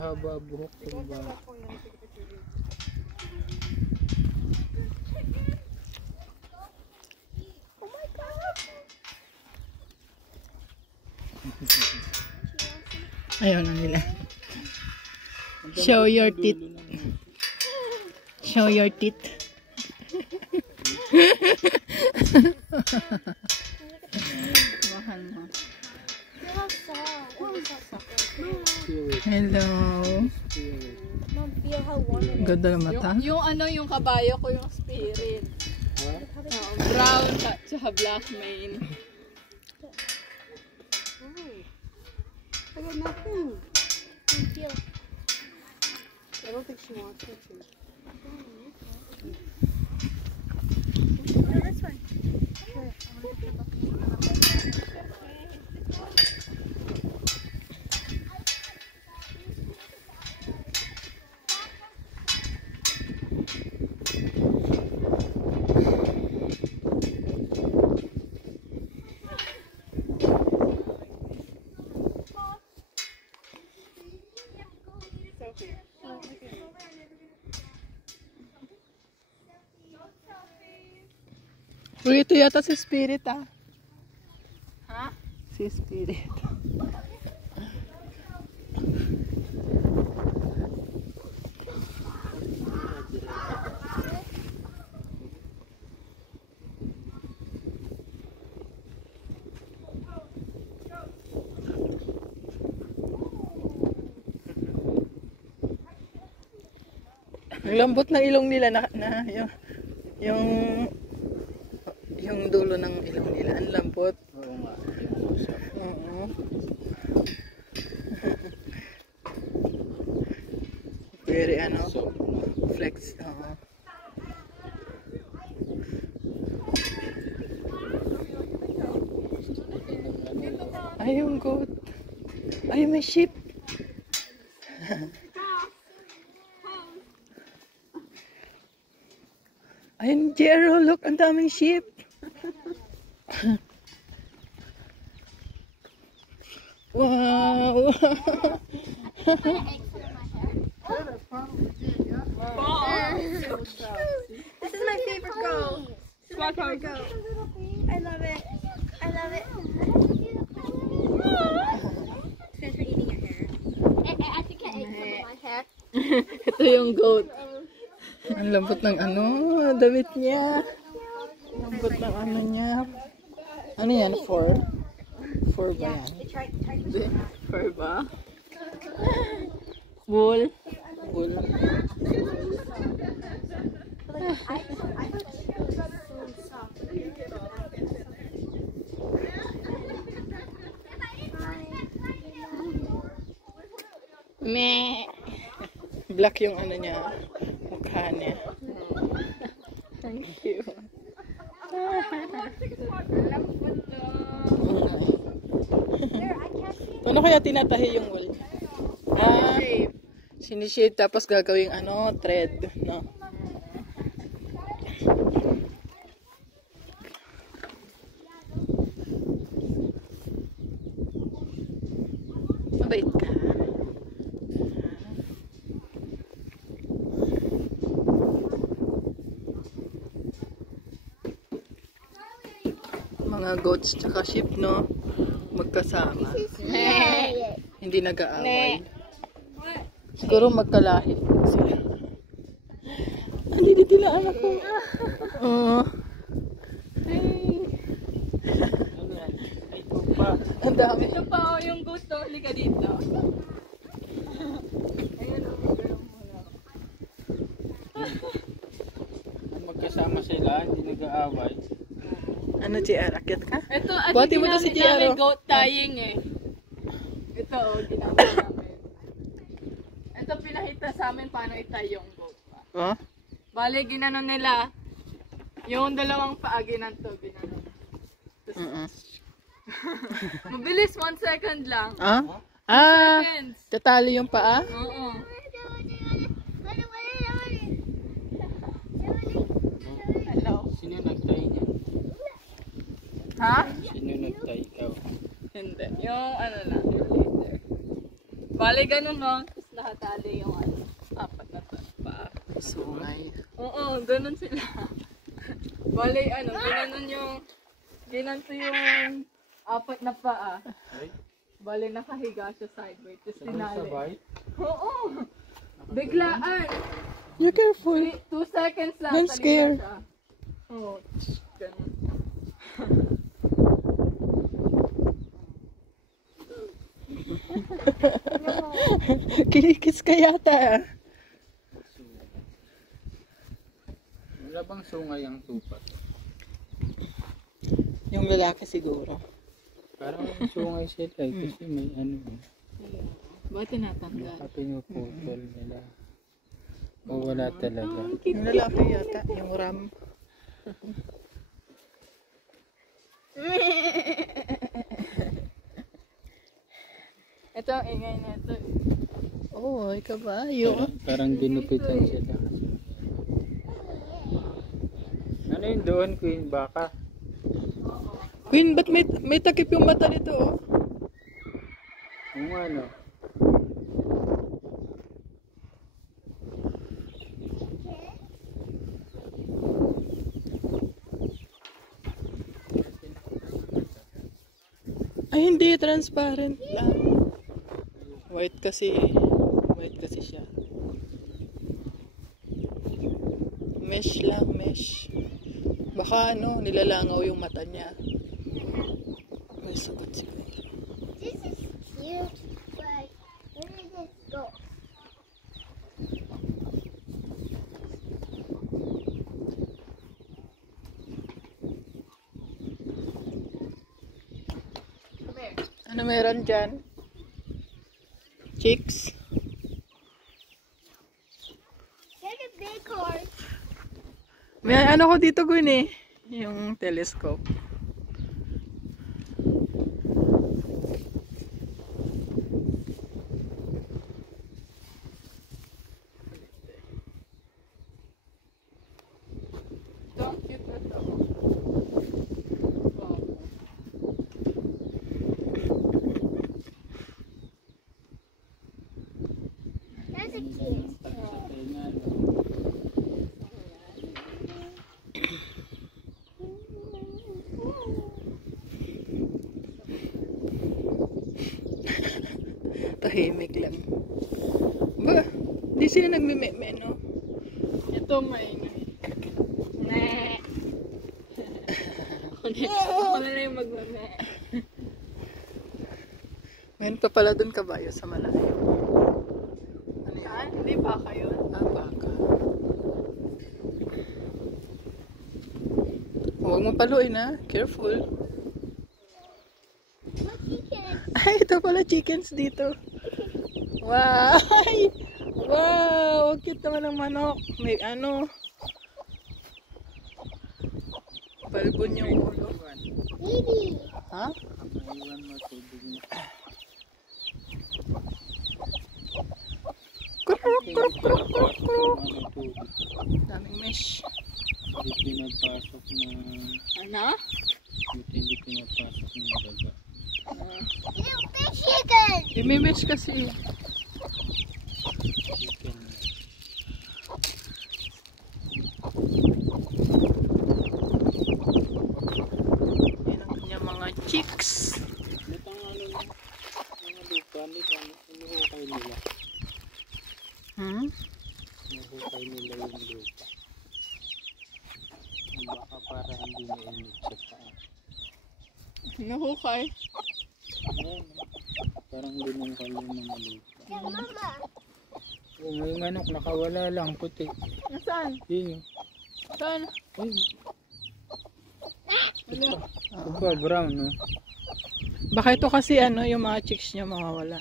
Haba buhok ko ba? Oh my God! Ayaw na nila. Show your teeth. Show your teeth. Mahal mo. Hello. Ganda ng mata. Yung ano, yung kabayo ko, yung spirit. Brown, tsaka black mane. I got nothing. Thank you. I don't think she wants me to. No, that's fine. Uy, ito yata si Spirit ah. Ha? Si Spirit. Ang lambot ng ilong nila na yung dulo ng ilong nila, ang lambot. Oo nga. Yung usap. Oo. Very ano, So, flex. Oo. Ay, yung goat. Ay, may sheep. Ayun, Jero, look, ang daming sheep. Wow. This is my favorite girl. This is my favorite girl. I love it. I love it. Thanks for eating your hair. I think I ate some of my hair. Ito yung goat. Ang lambot ng ano, damit niya. Lambot ng ano niya. Ano yan? 4? 4 ba yan? Hindi. Fur ba? Wool. Wool. Meh. Black yung ano niya. Mukha niya. Thank you. Paano kaya tinatahi yung wool? Ah, sinishade tapos gagawing ano, thread, no? Mabait ka. Mga goats tsaka sheep, no? Magkasama. Hindi nag-aaway. Siguro magkalahi sila. Hindi nila anak ko. Oo. Ang dami. Ito pa oh, yung goat to. Halika dito. Ayun oh, magkasama sila, hindi nag-aaway. Ano, JR? Akyat ka? Ito, at Buhati hindi mo to si namin Giaro. goat tying eh. Ito oh, ginagawa namin. Ito pinakita sa amin paano itay yung goat. Oh? Bale, ginanon nila. Yung dalawang paa ginanto, ginanon. Mabilis, 1 second lang. Ah? Ah! Seconds. Tatali yung paa? Oo. Hello. Sino nagtay niya? Ha? Sino nagtay? Ikaw. Hindi. Yung ano lang, yung later. Bale, ganun mo. Tapos nakatali yung ano, apat na paa. Sungay. Oo, ganun sila. Bali, ano, ginanto yung apat na paa. Ay, Bali, nakahiga siya sideways. Tapos tinali. sabay. Oo! Biglaan! Be careful. 2 seconds lang. I'm talika scared. siya. Oo, ganun. Kilikis ka yata. Wala bang sungay ang tupat? Yung lalaki siguro. Parang sungay sila kasi may ano. Ba't tinatanggal? Baka pinuputol nila. O wala talaga. Yung lalaki yata. Yung ram. Ito ang ingay na ito. Oh, ay kabayo. Parang ginupitan sila. Ano yun doon, Queen? Baka? Queen, ba't may takip yung mata nito? Oh? Kung ano? Ay, hindi. Transparent lang. White kasi. White kasi siya. Mesh lang, mesh. Baka ano, nilalangaw yung mata niya. May sagot siguro. This is cute, but where did it go? Come here. Ano meron dyan? Chicks? Get a big horse. May ano ko dito, Gwen eh. Yung telescope. Ito ang cute na ito. Wow. That's a cute. Tahimik lang. Ba, di sila nagmimeme, no? Ito maingay. Ne. Ako na yung magmame. Ngayon pa pala dun kabayo sa malayo. Ano yan? Saan? Hindi pa kayo. Ah, baka. Huwag mo paluin ha. Careful. Look, chicken. Ay, ito pala chickens dito. Wow! Ay! Wow! Ang cute naman ng manok. May ano. Balbon yung ulo. Baby. Ha? Maiwan mo tubig mo. Kruk, kruk, kruk, kruk, kruk. Ano tubig? Daming mesh. Hindi pinapasok ng... Ano? Hindi pinapasok ng daga. Little big chicken. Imi-mesh kasi. Chicken na. Yan ang kanyang mga chicks. Ba't ang ano mo? Mga lupa nila, inuhukay nila. Hmm? Inuhukay nila yung lupa. Baka para hindi mainit sa paa. Nahukay. Ayan, parang binungkal yung mga lupa. Yeah, Mama. Oh, may manok, nakawala lang, puti. Nasaan? Yun. Saan? Ayun. Ano? Ito pa, brown, no? Baka ito kasi ano, yung mga chicks niya mawawala.